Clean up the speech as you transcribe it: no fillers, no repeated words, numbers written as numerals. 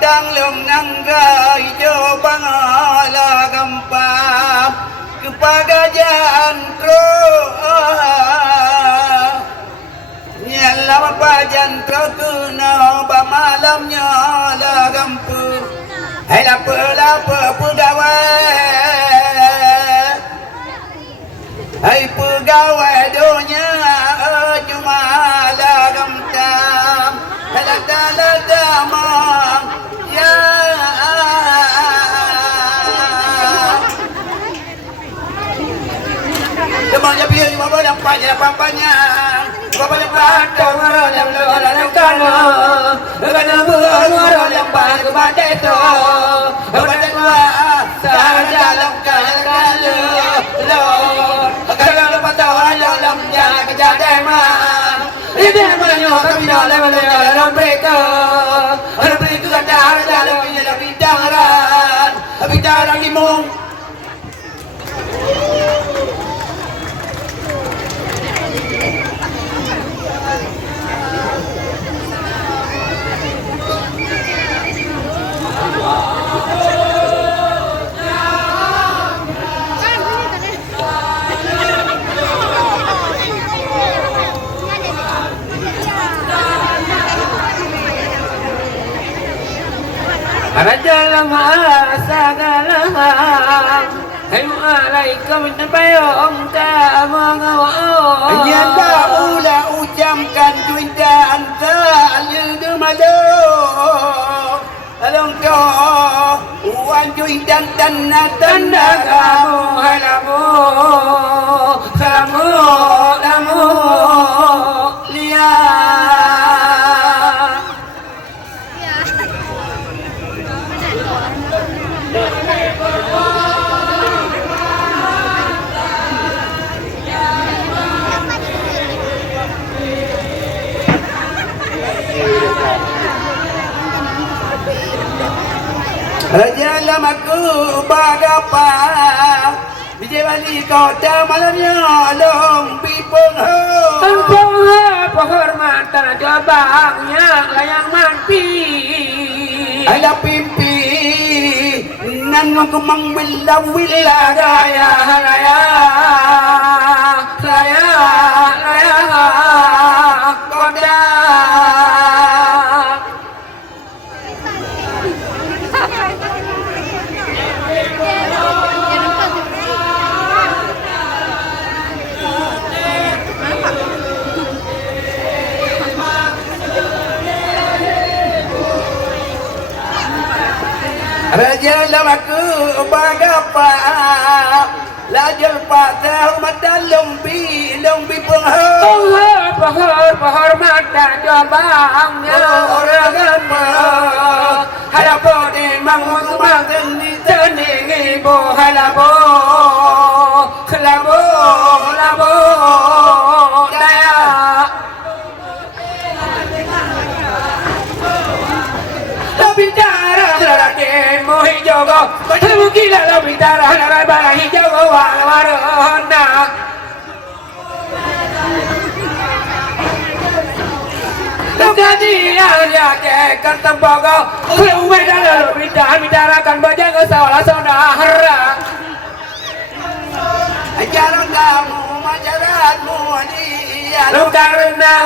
tang long nang gai jo bangala gampang kepagajan tro nyalam pajan tro kuna ba malamnya la gampur hai lapa pegawai hai pegawai donya cuma la gamtam la damang ya demangnya biar cuma berdampaknya pampanya bapak lepas orang yang orang kana kana orang yang pas kepada itu kepada gua saja langkah kala lo kalau lepas orang dalam jalan kejadian ini namanya kami dalam mereka ada lebih daran limung Raja lama segala Assalamualaikum bayong ta mga Yan ba ula ucamkan tuinda anta alilumalo Along ko uwan tuindan tanda kamu halamu Salamu lamu lihat Raja lamaku bagapa Bijawali kota malamnya long pipong ho Tempung penghormatan jabangnya layang mampi Ala pimpi nan ngomong willa Raya raya raya raya koda Raja lamaku bagapa lajal patah madalong bi pengho penghormatan jabangnya orang halapo di mangutumakan di teningi bo halapo kelabo labo daya lebih darah lagi mohi jogo bertemu gila lebih darah lagi barahi jogo warna dia ke kertempogo keluar dalam bicarakan bajaga salah saudara ajaran kamu majaratmu dia lu karena